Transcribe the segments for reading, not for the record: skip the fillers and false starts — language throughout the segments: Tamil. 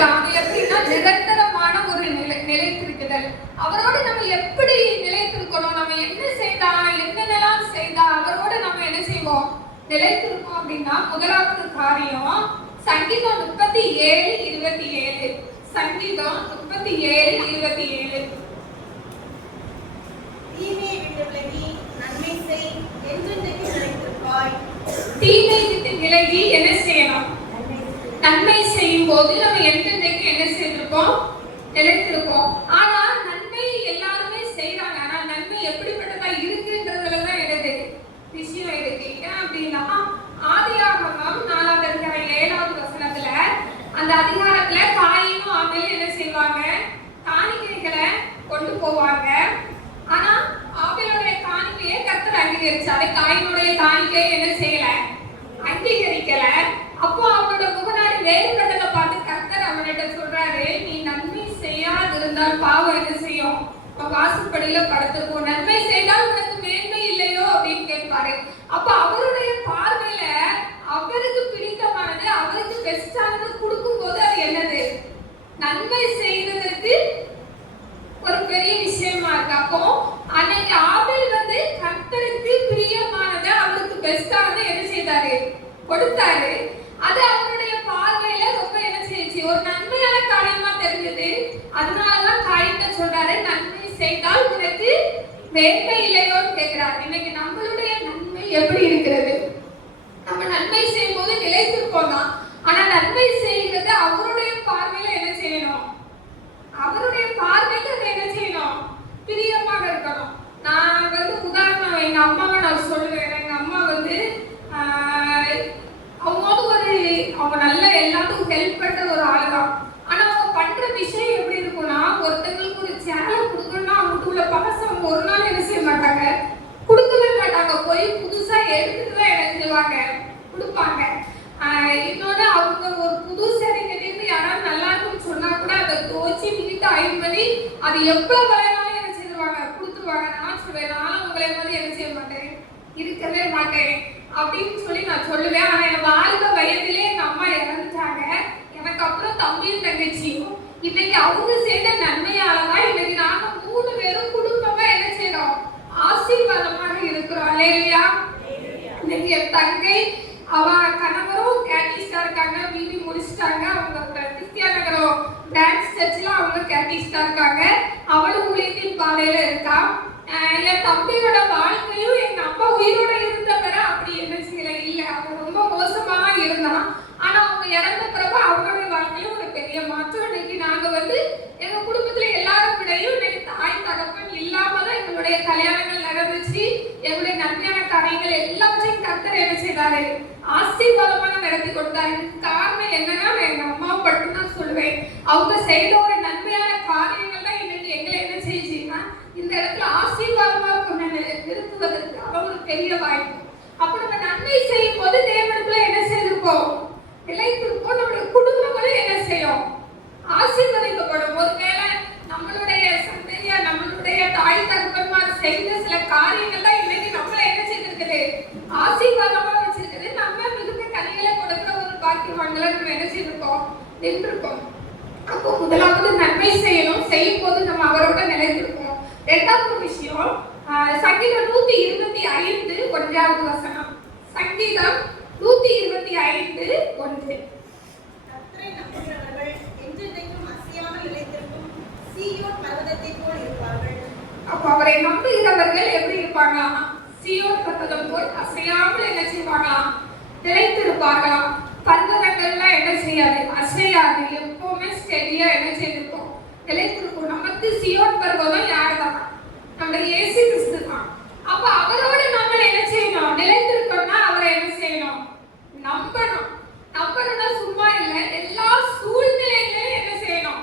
இருக்கலாம். அது எப்படின்னா நிரந்தரமான ஒரு நிலைத்திருக்குதல். அவரோடு நம்ம எப்படி நிலைத்திருக்கணும், நம்ம என்ன செய்தா என்னென்னலாம் செய்தா அவரோட நம்ம என்ன செய்வோம் நிலைத்திருக்கோம் அப்படின்னா, முதலாவது காரியம் சங்கீதம் 37:27. சங்கீதம் 37:27. தீமையை விட்டு விலகி நன்மை செய், என்றென்றைக்கு நிலைத்திருப்பாய். தீமை விட்டு விலகி என்ன செய்யணும்? நன்மை செய்யும் போது நம்ம என்றென்றைக்கு என்ன செய்திருக்கோம்? நிலைத்திருக்கோம். ஆனா நன்மை எல்லாருமே செய்யறாங்க. ஆனா நன்மை எப்படிப்பட்டதா இருக்குன்றதுலதான் எனக்கு விஷயம் இருக்கு. ஏன் அப்படின்னா, ஆதியாகமம் 4வது அதிகாரம் 7வது வசனத்துல, அந்த அதிகாரத்துல காயினும் ஆபேலும் என்ன செய்வாங்க? காணிக்கைகளை கொண்டு போவாங்க. ஆனா ஆபேலுடைய காணிக்கையை கர்த்தர் அங்கீகரிச்சாரு, காயினுடைய காணிக்கையை என்ன செய்யல? அங்கீகரிக்கல. அப்போ அவனோட முகநாடி வேறுபட்டதை பார்த்து கர்த்தர் அவனிட்ட சொல்றாரு, நீ நன்மை செய்யாதிருந்தால் பாவம் என்ன செய்யும்? வாசப்படியில படுத்துக்கும். நன்மை செய்தால் உனக்கு மேன்மை இல்லையோ அப்படின்னு கேட்பாரு. அப்ப அவருடைய பார்வையில அவருக்கு பிடித்தமானது, அவருக்கு பெஸ்டானது கொடுக்கும் போது அது என்னது? நன்மை செய்வதற்கு ஒரு பெரிய விஷயமா இருக்கு. அப்போ அன்னைக்கு ஆபேல் வந்து கர்த்தருக்கு பிரியமானதை, அவருக்கு பெஸ்டானதை என்ன செய்தாரு? கொடுத்தாரு. அது அவருடைய பார்வையில ரொம்ப என்ன செய்யுச்சு? ஒரு நன்மையான காரியமா தெரிஞ்சது. அதனாலதான் காயின்ட்ட சொல்றாரு, நன்மை செய்தால் உனக்கு மேன்மை இல்லையோன்னு கேட்கிறார். இன்னைக்கு நம்மளுடைய நன்மை எப்படி இருக்கிறது? நம்ம நன்மை செய்யும் போது நிலைத்திருப்போம் தான். ஆனா நன்மை செய்கிறது அவருடைய பார்வையில என்ன செய்யணும்? அவருடைய பார்வைக்கு அது என்ன செய்யணும்? பிரியமாக இருக்கணும். நான் வந்து உதாரணம் எங்க அம்மாவை நான் சொல்லுவேன். எங்க அம்மா வந்து அவங்க நல்ல எல்லாத்துக்கும் ஹெல்ப் பண்ற ஒரு ஆளு தான். ஆனா அவங்க பண்ற விஷயம் எப்படி இருக்கும்னா, ஒருத்தங்களுக்கு ஒரு சேலை கொடுக்கணும்னா அவங்களுக்கு உள்ள பழசை அவங்க ஒரு நாள் என்ன செய்ய மாட்டாங்க, கொடுக்கவே மாட்டாங்க. போய் புதுசா எடுத்துட்டு தான் என்ன செய்வாங்க, கொடுப்பாங்க. இன்னொன்னு, அவங்க ஒரு புது சேலை கட்டிட்டு யாராவது நல்லா இருக்குன்னு சொன்னா கூட அதை துவச்சி நீட்டு அயன் பண்ணி அது எவ்வளவு விலைனாலும் என்ன செய்வாங்க, கொடுத்துருவாங்க. நான் சொல்லுவேன், நானும் உங்களை வந்து என்ன செய்ய மாட்டேன், இருக்கவே மாட்டேன் அப்படின்னு சொல்லி நான் சொல்லுவேன். ஆனா என் வாழ்க்கை வயதிலே எங்க அம்மா இறந்துட்டாங்க. எனக்கு அப்புறம் தம்பியும் தங்கச்சியும். இன்னைக்கு அவங்க செய்த நன்மையாலதான் இன்னைக்கு நாங்க 3 பேரும் குடும்பமா என்ன செய்யறோம், ஆசீர்வாதமாக இருக்கிறோம். இல்லையா? இன்னைக்கு என் தங்கை, அவ கணவரும் கேட்டிஸ்டா இருக்காங்க, பிபி முடிச்சுட்டாங்க. அவங்க கிறிஸ்டியா நகரம் டான்ஸ் சர்ச்ல அவங்க கேட்டிஸ்டா இருக்காங்க. அவளும் ஊழியத்தின் பாதையில இருக்கா. என் தம்பியோட வாழ்க்கையும் எங்க அப்பா உயிரோட இருந்தவர அப்படி என்ன செய்யல, இல்ல அவன் ரொம்ப மோசமா தான் இருந்தான். ஆனா அவங்க இறந்த பிறகு அவங்களுடைய வாழ்க்கையும் ஒரு பெரிய மாற்றம். இன்னைக்கு நாங்க வந்து எங்க குடும்பத்துல எல்லாரும் விடையும் இன்னைக்கு தாய் தகப்பன் இல்லாம தான் எங்களுடைய கல்யாணங்கள் நடந்துச்சு. எங்களுடைய நன்மையான காரியங்கள் எல்லாத்தையும் கர்த்தர் என்ன செய்தாரு, ஆசீர்வாதமாக நடத்தி கொடுத்தாரு. இதுக்கு காரணம் என்னன்னா, நான் எங்க அம்மாவை மட்டும் தான் சொல்லுவேன். அவங்க செய்த ஒரு நன்மையான காரியங்கள் தான் இன்னைக்கு எங்களை என்ன செய்யுச்சுன்னா, இந்த இடத்துல ஆசீர்வாதமாக கொண்டு நிறுத்துவதற்கு ஒரு பெரிய வாய்ப்பு. அப்ப நம்ம நன்மை செய்யும் போது தேவனுக்குள்ள என்ன செய்திருப்போம், நிலைத்திருப்போம். நம்மளுடைய குடும்பங்களும் என்ன செய்யும், ஆசீர்வதிக்கப்படும். ஒருவேளை நம்மளுடைய சந்தையா, நம்மளுடைய தாய் தகப்பன்மார் செய்த சில காரியங்கள் தான் இன்னைக்கு நம்மள என்ன செய்திருக்குது, ஆசீர்வாதமா வச்சிருக்குது. நம்ம மிகுந்த கனிகளை கொடுக்கிற ஒரு பாக்கியவான்களை நம்ம என்ன செய்திருக்கோம், நின்றுருக்கோம். அப்போ முதலாவது நன்மை செய்யணும். செய்யும் போது நம்ம அவரோட நிலைத்திருக்கோம். இரண்டாவது விஷயம், சங்கீதம் 125 1வது வசனம். சங்கீதம் 125:1. கர்த்தரை நம்புகிறவர்கள் என்றென்றைக்கும் அசையாமல் நிலைத்திருக்கும் சீயோன் பர்வதத்தை போல் இருப்பார்கள். அப்ப அவரை நம்புகிறவர்கள் எப்படி இருப்பாங்களாம்? சீயோன் பர்வதம் போல் அசையாமல் என்ன செய்வாங்களாம், நிலைத்திருப்பார்களாம். பர்வதங்கள்லாம் என்ன செய்யாது, அசையாது. எப்பவுமே ஸ்டெடியா என்ன செய்திருக்கும், நிலைத்திருக்கும். நமக்கு சீயோன் பர்வதம் யாருதான்? நம்ம இயேசு கிறிஸ்து தான். அப்ப அவரோட நம்ம என்ன செய்யணும், நிலைத்திருக்கணும்னா அவரை என்ன செய்யணும், நம்பணும். நம்பணும்னா சும்மா இல்ல, எல்லா சூழ்நிலைகளையும் என்ன செய்யணும்,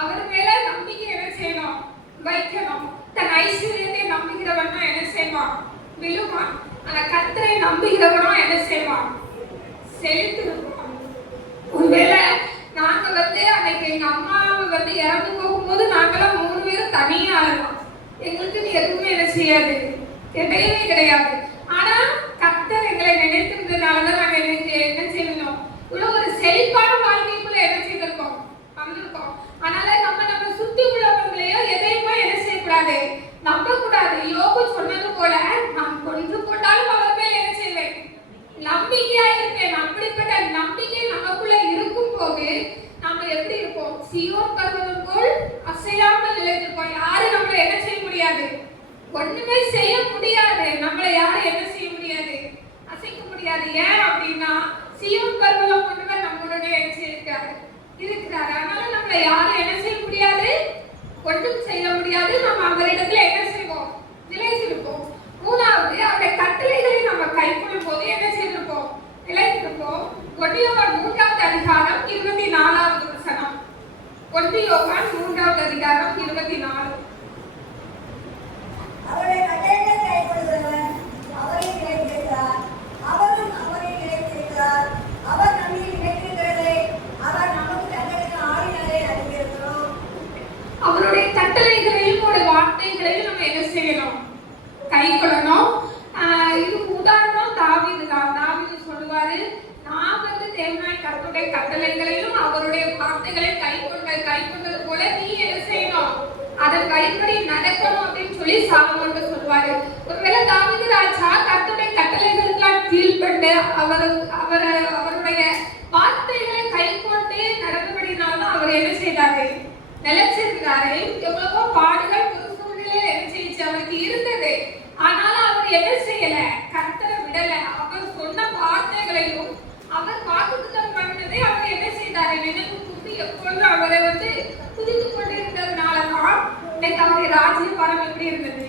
அவர் மேல நம்பிக்கை என்ன செய்யணும், வைக்கணும். தன் ஐஸ்வர்யத்தை நம்புகிறவன் என்ன செய்வான், விழுவான். ஆனா கர்த்தரை நம்புகிறவனும் என்ன செய்வான், செழித்திருப்பான். ஒருவேளை நாங்க வந்து அன்னைக்கு எங்க அம்மாவை வந்து இறந்து போகும்போது நாங்களாம் 3 பேரும் தனியா அழலாம். எங்களுக்கு எதுவுமே என்ன செய்யாது, கிடையவே கிடையாது. ஆனா கர்த்தர் எங்களை நினைத்திருந்ததுனாலதான் நாங்க என்ன செய்யணும், இவ்வளவு ஒரு செழிப்பான வாழ்க்கைக்குள்ள என்ன செய்திருக்கோம், சீயோன் பர்வதம் போல் அசையாமல் நிலைத்திருப்போம். யாரும் நம்மளை என்ன செய்ய முடியாது? ஒண்ணுமே செய்ய முடியாது. நம்மளை யாரும் என்ன செய்ய முடியாது? அசைக்க முடியாது. ஏன் அப்படின்னா சீயோன் பர்வதம் ஒன்றுவர் நம்மளுடைய இருக்கிறாரு. அதனால நம்மளை யாரும் என்ன செய்ய முடியாது? ஒன்றும் செய்ய முடியாது. நம்ம அவரிடத்துல என்ன செய்வோம்? நிலைத்திருப்போம். மூணாவது, அவருடைய கட்டளைகளை நம்ம கைக்கொள்ளும் போது என்ன செய்திருப்போம்? நிலைத்திருப்போம். 1 யோவான் 3வது அதிகாரம் 24வது வசனம். 1 யோவான் 3வது அதிகாரம் 24. அவருடைய கட்டளைகளை கைக்கொள்கிறவன் அவரில் நிலைத்திருக்கிறார், அவரும் அவரில் நிலைத்திருக்கிறார். அவர் நம்மில் நிலைத்திருக்கிறதை அவர் நமக்கு தங்களுக்கு ஆடினதை அறிந்திருக்கிறோம். அவருடைய கட்டளைகளையும் அவருடைய வார்த்தைகளையும் நம்ம என்ன செய்யணும்? கைக்கொள்ளணும். இது உதாரணம் தாவீது தான். தாவீது சொல்லுவாரு, நான் தேவனாய் கர்த்தருடைய கட்டளைகளையும் அவருடைய வார்த்தைகளை கைக்கொண்டது போல நீ என்ன செய்யணும்? அதன் கைப்படி நடக்கணும் அப்படின்னு சொல்லி சாலமோன் சொல்லுவாரு. ஒருவேளை தாவீது ராஜா கர்த்தருடைய கட்டளைகளுக்கெல்லாம் கீழ்பட்டு அவருடைய வார்த்தைகளை கைக்கொண்டே நடந்தபடினால்தான் அவர் என்ன செய்தாரு? நிலைச்சிருந்தாரு. எவ்வளவோ பாடுகள் ஒரு சூழ்நிலையில என்ன செய்யுச்சு? அவருக்கு இருந்தது. ஆனாலும் அவர் என்ன செய்யல? கர்த்தரை விடல. அவர் சொன்ன வார்த்தைகளையும் அவர் வாக்குத்தத்தம் பண்ணதை அவர் என்ன செய்தாரு? நினைவு கூர்ந்து எப்பொழுதும் அவரை துதித்து கொண்டிருந்ததுனாலதான் இன்னைக்கு அவருடைய ராஜ்யபாரம் எப்படி இருந்தது?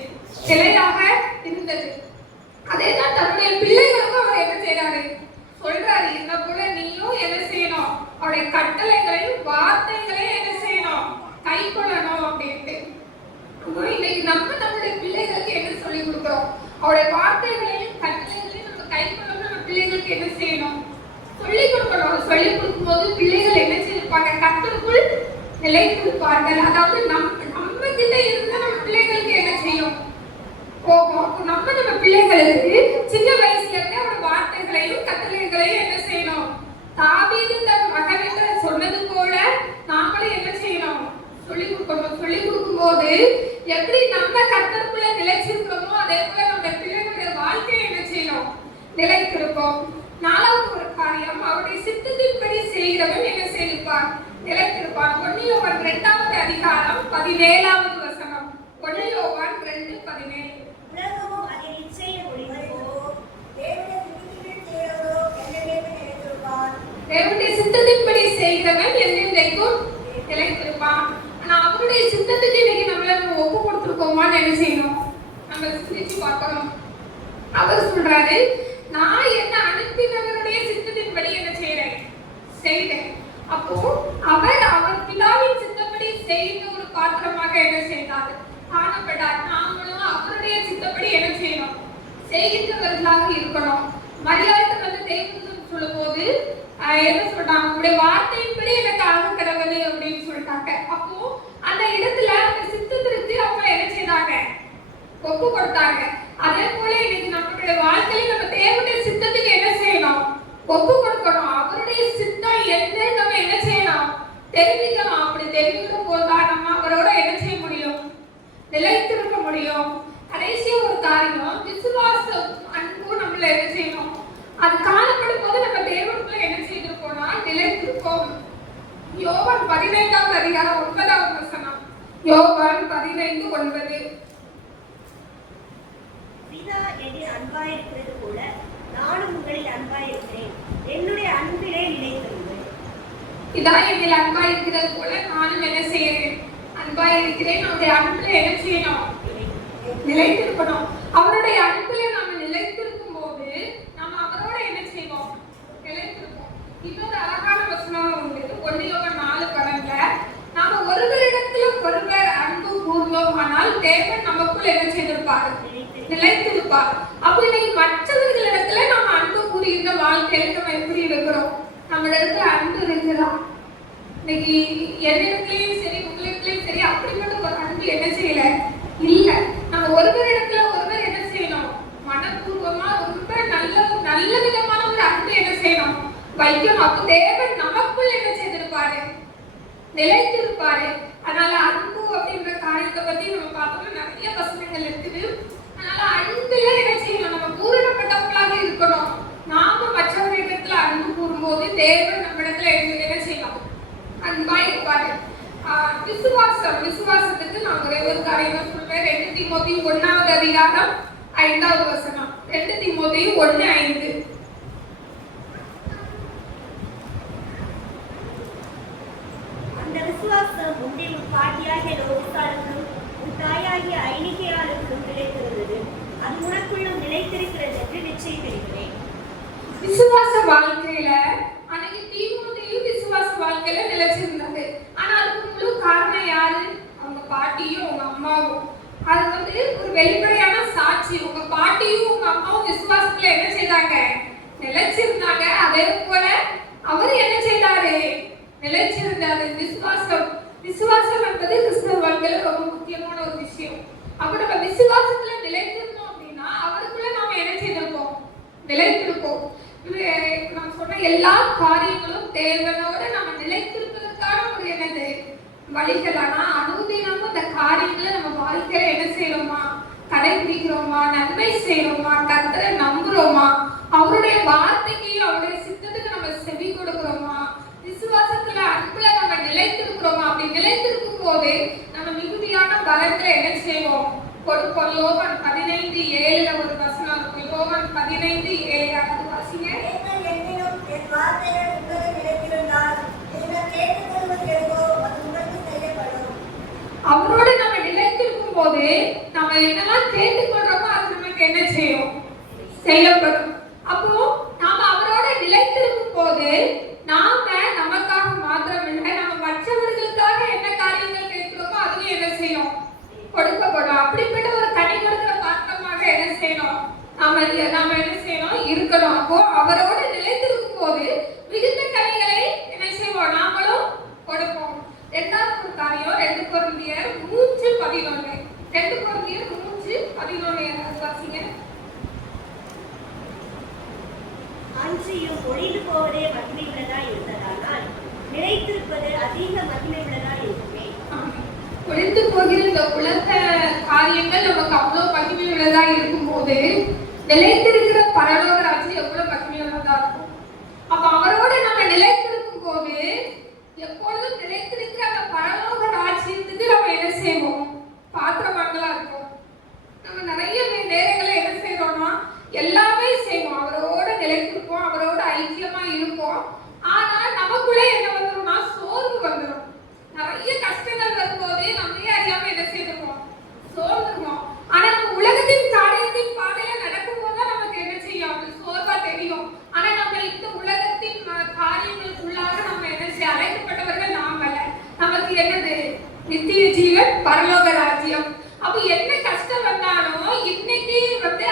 சிலையாக இருந்தது. அதேதான் தன்னுடைய பிள்ளைகளுக்கும் அவர் என்ன செய்யறாரு? சொல்றாரு, இந்த போல நீயும் என்ன செய்யணும்? அவருடைய கட்டளைகளையும் வார்த்தைகளையும் என்ன செய்யணும்? கைக்கொள்ளணும் அப்படின்ட்டு. இன்னைக்கு நம்மளுடைய பிள்ளைகளுக்கு என்ன சொல்லி கொடுக்கிறோம்? அவருடைய வார்த்தைகளையும் கட்டளைகளையும் நம்ம கைக்கொள்ளணும். நம்ம பிள்ளைகளுக்கு என்ன செய்யணும்? சொல்லி கொடுக்கணும். சொல்லி கொடுக்கும்போது பிள்ளைகள் என்ன செய்திருப்பாங்க? கர்த்தருக்குள் நிலைத்திருப்பார்கள். அதாவது நம்ம கிட்ட இருந்தா நம்ம பிள்ளைகளுக்கு என்ன செய்யும்? போகும். நம்ம பிள்ளைகளுக்கு சின்ன வயசுல இருந்தே அவரோட வார்த்தைகளையும் கட்டளைகளையும் என்ன செய்யணும்? தாவீது தன் மகனிட்ட சொன்னது போல நாமளும் என்ன செய்யணும்? சொல்லி கொடுக்கணும். சொல்லி கொடுக்கும்போது எப்படி நம்ம கர்த்தருக்குள்ள நிலைச்சிருக்கிறோமோ அதே போல நம்ம பிள்ளைகளுடைய வாழ்க்கையை என்ன செய்யணும்? நிலைத்திருப்போம். நாலாவது ஒரு காரியம், அவருடைய சித்தத்தின்படி செய்கிறவன் என்ன செய்திருப்பான்? நிலைத்திருப்பான். 1 யோவான் 2வது அதிகாரம் 17வது வசனம். 1 யோவான் 2:17. உலகமும் அதில் இச்சையை ஒழிவதோ தேவனுடைய சித்தத்தின்படி செய்கிறவரோ என்றென்றைக்கும் நிலைத்திருப்பான். தேவனுடைய சித்தத்தின்படி செய்கிறவன் என்றென்றைக்கும் நிலைத்திருப்பான். ஆனா அவருடைய சித்தத்துக்கு இன்னைக்கு நம்ம ஒப்பு கொடுத்துருக்கோமான்னு என்ன செய்யணும்? நம்ம சிந்திச்சு பார்க்கணும். அவர் சொல்றாரு, நான் என்ன அனுப்பினவருடைய சித்தத்தின்படி என்ன செய்தேன். அப்போ அவர் பிதாவின் சித்தப்படி செய்த ஒரு பாத்திரமாக என்ன செய்தார்? காணப்பட்டார். நாமளும் அவருடைய சித்தப்படி என்ன செய்யணும்? செய்கின்றவர்களாக இருக்கணும். மரியாதை தேவன் சொல்லும் போது என்ன சொல்றாங்க? உங்களுடைய வார்த்தையின்படி எனக்கு ஆக கடவுளே அப்படின்னு சொல்லிட்டாங்க. அப்போ அந்த இடத்துல அந்த சித்தத்திற்கு அவங்க என்ன செய்தாங்க? ஒப்பு கொடுத்தாங்க. அதே போல இன்னைக்கு நம்மளுடைய வாழ்க்கையில நம்ம தேவனுடைய சித்தத்துக்கு என்ன செய்யணும்? ஒப்பு கொடுக்கணும். அவருடைய சித்தம் என்ன நம்ம என்ன செய்யணும்? தெரிவிக்கணும். அப்படி தெரிவிக்கும் போதுதான் நம்ம அவரோட என்ன செய்ய முடியும்? நிலைத்திருக்க முடியும். கடைசி ஒரு காரியம், விசுவாசம் அன்பு நம்மள என்ன செய்யணும்? அது காணப்படும் போது நம்ம தேவனுக்குள்ள என்ன செய்திருக்கோம்னா நிலைத்திருக்கோம். யோவான் 15வது அதிகாரம் 9வது வசனம். யோவான் 15:9. பிதா என்னில் அன்பாயிருக்கிறது போல நானும் உங்களில் அன்பாயிருக்கிறேன். என்னுடைய அன்பிலே நிலைத்திருங்கள். பிதா என்னில் அன்பாயிருக்கிறது போல நானும் என்ன செய்யறேன்? அன்பாயிருக்கிறேன். அவருடைய அன்புல என்ன செய்யணும்? நிலைத்திருக்கணும். அவருடைய அன்புல நம்ம நிலைத்திருக்கும் போது நம்ம அவரோட என்ன செய்வோம்? நிலைத்திருப்போம். இன்னொரு அழகான வசனம் உண்டு. 1 யோவான் 4:12. நாம ஒருவரிடத்துல ஒருவர் அன்பு கூர்வோமானால் தேவன் நமக்குள் என்ன செய்திருப்பார்? நிலைத்திருப்பார். அப்ப இன்னைக்கு மற்றவர்களிடத்துல நம்ம அன்பு கூறுகின்ற வாழ்க்கையில நம்ம எப்படி இருக்கிறோம்? நம்ம இடத்துல அன்பு இருக்குதா? இன்னைக்கு என்னிடத்துலயும் சரி உங்களிடத்துலயும் சரி அப்படிப்பட்ட ஒரு அன்பு என்ன செய்யல? இல்ல. நம்ம ஒருவரிடத்துல ஒருவர் என்ன செய்யணும்? மனப்பூர்வமா ரொம்ப நல்ல விதமான ஒரு அன்பு என்ன செய்யணும்? வைக்கணும். அப்ப தேவன் நமக்குள் என்ன செய்திருப்பாரு? நிலைத்திருப்பாரு. அதனால அன்பு அப்படின்ற காரியத்தை பத்தி நம்ம பார்த்தோம்னா நிறைய வசனங்கள் இருக்குது. அதனால அன்புல என்ன செய்யணும்? நம்ம பூரணப்பட்டவர்களாக இருக்கணும். நாம மற்றவர்களிடத்துல அன்பு கூறும்போது தேவன் நம்ம இடத்துல என்ன செய்யலாம்? அன்பாய் இருப்பார்கள். விசுவாசத்துக்கு நான் ஒரே ஒரு காரியம் சொல்றேன். 2 தீமோத்தேயு 1வது அதிகாரம் 5வது வசனம். 2 தீமோத்தேயு 1:5. அந்த விசுவாசம் உன்னை உன் பாட்டியாகிய லோகிசாலுக்கும் உன் தாயாகிய ஐனிகேயாளுக்கும் நிலைத்திருந்தது. அது உனக்குள்ளும் நிலைத்திருக்கிறது என்று நிச்சயித்திருக்கிறேன். விசுவாச வாழ்க்கையில அன்னைக்கு தீமோத்தேயு விசுவாச வாழ்க்கையில நிலைச்சிருந்தாரு. ஆனா அதுக்கு முழு காரணம் யாரு? அவங்க பாட்டியும் அவங்க அம்மாவும். அது ஒரு வெளிப்படையான சாட்சி. உங்க பாட்டியும் உங்க அம்மாவும் விசுவாசத்துல என்ன செய்தாங்க? நிலைச்சிருந்தாங்க. அதே போல அவர் என்ன செய்தாரு? நிலைச்சிருந்தாரு. விசுவாசம் என்பது கிறிஸ்தவ வாழ்க்கையில ரொம்ப முக்கியமான ஒரு விஷயம். அப்ப நம்ம விசுவாசத்துல நிலைத்திருந்தோம் அப்படின்னா அவருக்குள்ள நாம என்ன செய்திருக்கோம்? நிலைத்திருப்போம். நான் சொன்ன எல்லா காரியங்களும் தேவனோட நம்ம நிலைத்திருப்பதற்கான ஒரு என்னது வழிகள். ஆனா அனுதினமும் இந்த காரியங்களை நம்ம வாழ்க்கையில என்ன செய்யறோமா? கடைபிடிக்கிறோமா? நன்மை செய்யறோமா? கர்த்தரை நம்புறோமா? அவருடைய வார்த்தைக்கு அவருடைய சித்தத்துக்கு நம்ம செவி கொடுக்கிறோமா? விசுவாசத்துல அன்புல நம்ம நிலைத்திருக்கிறோமா? அப்படி நிலைத்திருக்கும் போது நம்ம மிகுதியான பலத்துல என்ன செய்வோம்? கொடுப்போம். யோவான் 15:7 ஒரு வசனம் இருக்கும். யோவான் 15:7 அது வாசிங்க. அவரோட நம்ம நிலைத்திருக்கும் போது நம்ம என்னெல்லாம் கேட்டுக்கொள்றோமோ அது நமக்கு என்ன செய்யும்? செய்யப்படும். அப்போ நாம அவரோட நிலைத்திருக்கும் போது நாம நமக்காக மாத்திரம் இல்லை, நம்ம மற்றவர்களுக்காக என்ன காரியங்கள் கேட்கிறோமோ அதுவும் என்ன செய்யும்? கொடுக்கப்படும். அப்படிப்பட்ட ஒரு கனி கொடுக்கிற பாத்திரமாக என்ன செய்யணும்? நாம என்ன செய்யணும்? இருக்கணும். அப்போ அவரோட நிலைத்திருக்கும் போது மிகுந்த கனிகளை என்ன செய்வோம்? நாமளும் கொடுப்போம். 2வது ஒரு காரியம் 2 கொரிந்தியர் 3:11. 2 கொரிந்தியர் 3:11 வாசிங்க. அன்றியும் ஒழிந்து போவதே மகிமை உள்ளதா இருந்ததானால் நிலைத்திருப்பது அதிக மகிமை உள்ளதா இருக்குமே. ஒழிந்து போகிற இந்த உலக காரியங்கள் நமக்கு அவ்வளவு மகிமை உள்ளதா இருக்கும் போது நிலைத்திருக்கிற பரலோக ராஜ்யம் எவ்வளவு மகிமை உள்ளதா இருக்கும். அப்ப அவரோட நம்ம நிலைத்திருக்கும் போது எப்பொழுதும் நிலைத்திருக்கிற அந்த பரலோக ராஜ்யத்துக்கு நம்ம என்ன செய்வோம்? பாத்திரமாங்களா இருக்கும். நம்ம நிறைய நேரங்களை என்ன செய்யறோம்னா எல்லாமே செய்வோம். அவரோட நிலைத்திருப்போம், அவரோட ஐக்கியமா இருப்போம். ஆனா நமக்குள்ளே என்ன வந்துடும்னா சோர்வு வந்துடும். நிறைய கஷ்டங்கள் வரும்போது நம்மளே அறியாம என்ன செய்வோம்? சோர்ந்துருவோம். ஆனா நம்ம உலகத்தின் காரியத்தின் பாதையில நடக்கும் போது நமக்கு என்ன செய்யும்? அது சோர்வா தெரியும். ஆனா நம்ம இந்த உலகத்தின் காரியங்களுக்குள்ளாக நம்ம என்ன செய்ய அழைக்கப்பட்டவர்கள் நாம் அல்ல. நமக்கு என்னது? நித்திய ஜீவன், பரலோக ராஜ்யம். அப்ப என்ன கஷ்டம் வந்தாலும் இன்னைக்கு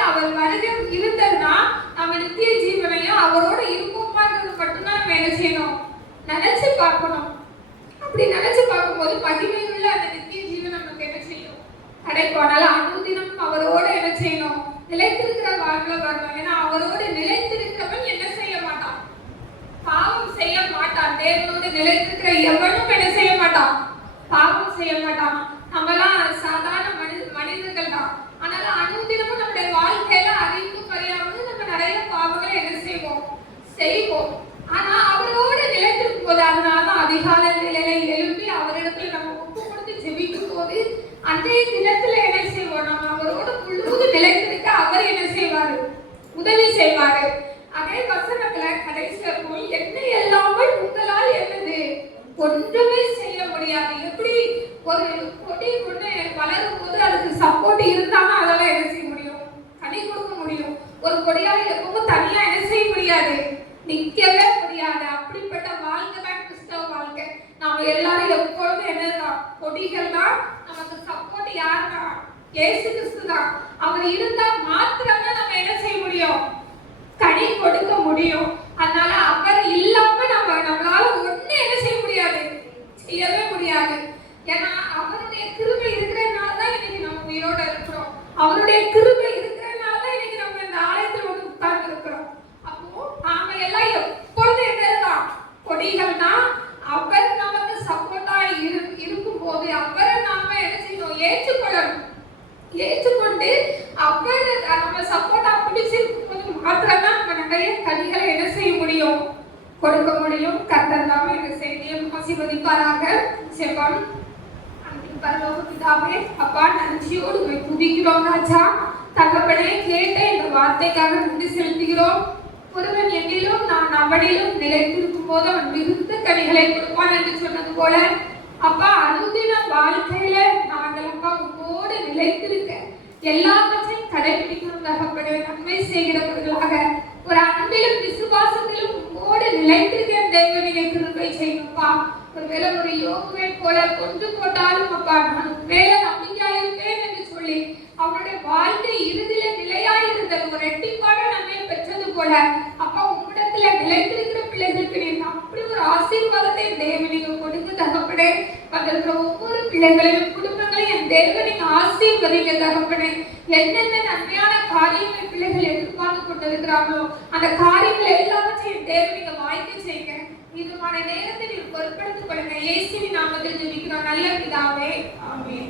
அவர் வருகை இருந்ததுன்னா நம்ம நித்திய ஜீவனையும் அவரோட இருப்போமான்றது மட்டும்தான் நம்ம என்ன செய்யணும்? நினைச்சு பார்க்கணும். அப்படி நினைச்சு பார்க்கும்போது மகிமையுள்ள அந்த நித்திய ஜீவன் நமக்கு என்ன செய்யும்? கிடைக்கும். அதனால அனுதினம் அவரோட என்ன செய்யணும்? நிலைத்திருக்கிற வாழ்க்கை வரணும். ஏன்னா அவரோட நிலைத்திருக்கிறவன் என்ன செய்ய மாட்டான்? பாவம் செய்ய மாட்டான். தேவனோட நிலைத்திருக்கிற எவனும் என்ன செய்ய மாட்டான்? பாவம் செய்ய மாட்டான். நம்மலாம் சாதாரண மனிதர்கள் தான். அதனால அனுதினமும் நம்முடைய வாழ்க்கையில அறிந்தும் அறியாமல் நம்ம நிறைய பாவங்களை என்ன செய்வோம். ஆனா அவரோட நிலைத்திருக்கும் போது அதனாலதான் அதிகாலை நிலையில எழுப்பி அவரிடத்துல நம்ம ஒப்பு கொடுத்து ஜெபிக்கும் போது அன்றைய தினத்துல என்ன செய்வோம்? நம்ம அவரோட முழுவதும் நிலைத்திருக்க அவர் என்ன செய்வாரு? உதவி செய்வாரு. அதே வசனத்துல கடைசியா போய் என்ன இல்லாமல் உங்களால் என்னது ஒன்றுமே செய்ய முடியாது. எப்படி ஒரு கொடி ஒண்ணு வளரும் போது அதுக்கு சப்போர்ட் இருந்தாலும் அதெல்லாம் என்ன செய்ய முடியும்? கனி கொடுக்க முடியும். ஒரு கொடியால எப்பவும் தனியா என்ன செய்ய முடியாது? நிக்கவே முடியாது. அப்படிப்பட்ட வாழ்க்கை தான் கிறிஸ்தவ வாழ்க்கை. நாம எல்லாரும் எப்பொழுதும் என்னதான் கொடிகள் தான். நமக்கு சப்போர்ட் யாருன்னா இயேசு கிறிஸ்து தான். அவர் இருந்தா மாத்திரமே நம்ம என்ன செய்ய முடியும்? கனி கொடுக்க முடியும். அதனால அவர் இல்லாம நம்மளால ஒண்ணு என்ன செய்ய முடியாது? செய்யவே முடியாது. ஏன்னா அவருடைய கிருபை இருக்கிறதுனால தான் இன்னைக்கு நம்ம உயிரோட இருக்கிறோம். அவருடைய கிருபை இருக்கிறதுனால தான் இன்னைக்கு நம்ம இந்த ஆலயத்தில் வந்து உட்கார்ந்து இருக்கிறோம். அப்போ நாம எல்லாம் எப்பொழுதும் என்னதான் கொடிகள் தான். அவர் நமக்கு சப்போர்ட்டா இருக்கும் போது அவரை நாம என்ன செய்யணும்? ஏற்றுக்கொள்ளணும். ஏற்றுக்கொண்டு அவர் நம்ம சப்போர்ட்டா பிடிச்சிருக்கும் போது மாத்திரம் தான் நம்ம நிறைய கனிகளை என்ன செய்ய முடியும்? கொடுக்க முடியும். கர்த்தர் நாம இந்த செய்தியை ஆசீர்வதிப்பாராக. ஜெபம். அன்பின் பரலோக பிதாவே, அப்பா நன்றியோடு உம்மை துதிக்கிறோம் ராஜா. தகப்பனே, கேட்ட இந்த வார்த்தைக்காக நன்றி செலுத்துகிறோம். ஒருவன் என்னிலும் நான் அவனிலும் நிலைத்திருக்கும் போது அவன் மிகுந்த கனிகளை கொடுப்பான் என்று சொன்னது போல அப்பா, அனுதின வாழ்க்கையில நாங்கள் அப்பா உம்மோடு நிலைத்திருக்க எல்லாவற்றையும் கடைபிடிக்கணும் தகப்பனே. நன்மை செய்கிறவர்களாக ஒரு அன்பிலும் விசுவாசத்திலும் உம்மோடு நிலைத்திருக்க தேவன் நீங்க கிருபை செய்யுங்கப்பா. ஒருவேளை ஒரு யோகுவை போல கொண்டு போட்டாலும் அப்பா நான் மேல நம்பிக்கையாயிருப்பேன் என்று சொல்லி அவனுடைய வாழ்க்கை இறுதியில நிலையாயிருந்தது ஒரு ரெட்டிப்பான நன்மை பெற்றது போல அப்பா உம்மிடத்துல நிலைத்திருக்கிற பிள்ளைகளுக்கு நீங்க அப்படி ஒரு ஆசீர்வாதத்தை தேவன் நீங்க கொடுத்து தகப்பனே. வந்திருக்கிற ஒவ்வொரு பிள்ளைகளையும் குடும்பங்களையும் என் தேவன் நீங்க ஆசீர்வதிங்க தகப்பனே. என்னென்ன நன்மையான காரியங்களை பிள்ளைகள் எதிர்பார்த்து கொண்டிருக்கிறாங்களோ அந்த காரியங்களை எல்லாவற்றையும் என் தேவன் நீங்க வாய்க்க செய்யுங்க. இதுமான நேரத்தை நீங்க பொறுப்படுத்திக் கொள்ளுங்க. இயேசுவின் நாமத்தில் ஜெபிக்கிறோம் நல்ல பிதாவே, ஆமென்.